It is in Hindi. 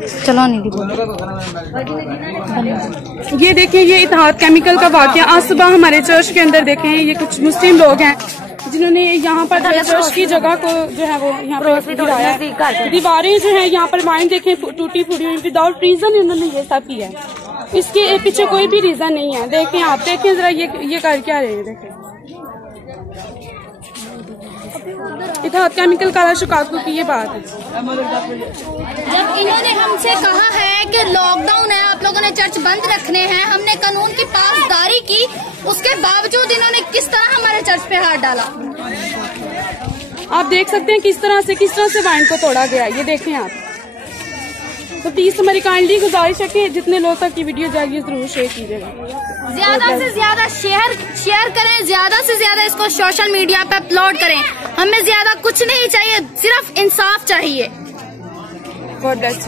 चलो नहीं दी। ये देखिए, ये इत्तेहाद केमिकल का वाकया आज सुबह हमारे चर्च के अंदर देखें। ये कुछ मुस्लिम लोग हैं जिन्होंने यहाँ पर चर्च की जगह को जो है वो यहाँ पर गिराया है। दीवारें जो है यहाँ पर वाइन देखें टूटी फूटी हुई, विदाउट रीजन इन्होंने ये सब किया है। इसके पीछे कोई भी रीजन नहीं है। देखें आप, देखें जरा ये कर क्या रहे हैं। देखें इत्तेहाद केमिकल काला शिकागो की ये बात है। जब इन्होंने हमसे कहा है कि लॉकडाउन है, आप लोगों ने चर्च बंद रखने हैं, हमने कानून की पासदारी की, उसके बावजूद इन्होंने किस तरह हमारे चर्च पे हाथ डाला। आप देख सकते हैं किस तरह से वाइन को तोड़ा गया। ये देखें आप। तो प्लीज हमारी काइंडली गुजारिश है कि जितने लोग तक की वीडियो जाएगी जरूर शेयर कीजिएगा। ज्यादा से ज्यादा शेयर करें, ज्यादा से ज्यादा इसको सोशल मीडिया पे अपलोड करें। हमें ज्यादा कुछ नहीं चाहिए, सिर्फ इंसाफ चाहिए। God bless.